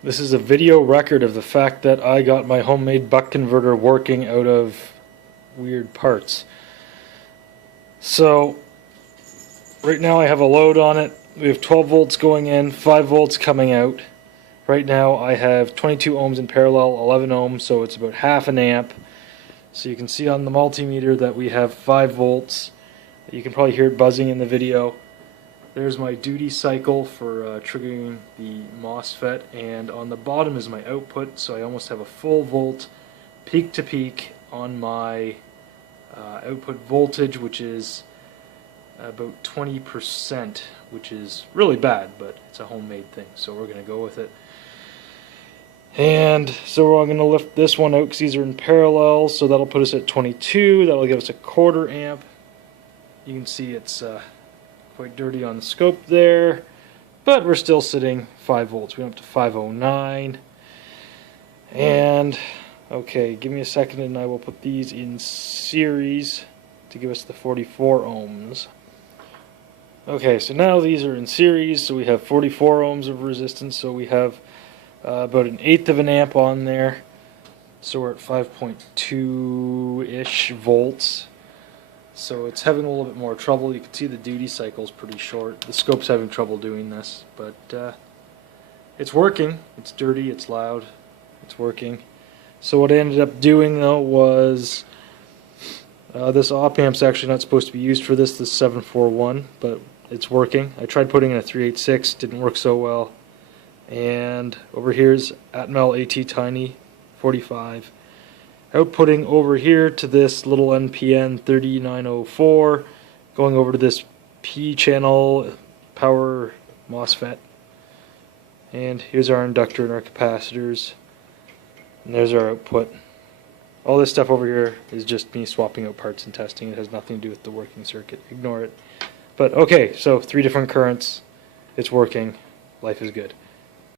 This is a video record of the fact that I got my homemade buck converter working out of weird parts. So, right now I have a load on it. We have 12 volts going in, 5 volts coming out. Right now I have 22 ohms in parallel, 11 ohms, so it's about half an amp. So you can see on the multimeter that we have 5 volts. You can probably hear it buzzing in the video. There's my duty cycle for triggering the MOSFET, and on the bottom is my output, so I almost have a full volt peak to peak on my output voltage, which is about 20%, which is really bad, but it's a homemade thing, so we're going to go with it. And so I'm going to lift this one out because these are in parallel, so that'll put us at 22. That'll give us a quarter amp. You can see it's quite dirty on the scope there, but we're still sitting 5 volts. We went up to 509. And okay, give me a second and I will put these in series to give us the 44 ohms. Okay, so now these are in series, so we have 44 ohms of resistance, so we have about 1/8 of an amp on there. So we're at 5.2-ish volts. So it's having a little bit more trouble. You can see the duty cycle is pretty short. The scope's having trouble doing this, but it's working. It's dirty, it's loud, it's working. So what I ended up doing though was this op-amp's actually not supposed to be used for this 741, but it's working. I tried putting in a 386, didn't work so well. And over here's Atmel AT Tiny 45. Outputting over here to this little NPN 3904, going over to this P channel power MOSFET. And here's our inductor and our capacitors. And there's our output. All this stuff over here is just me swapping out parts and testing. It has nothing to do with the working circuit. Ignore it. But okay, so 3 different currents. It's working. Life is good.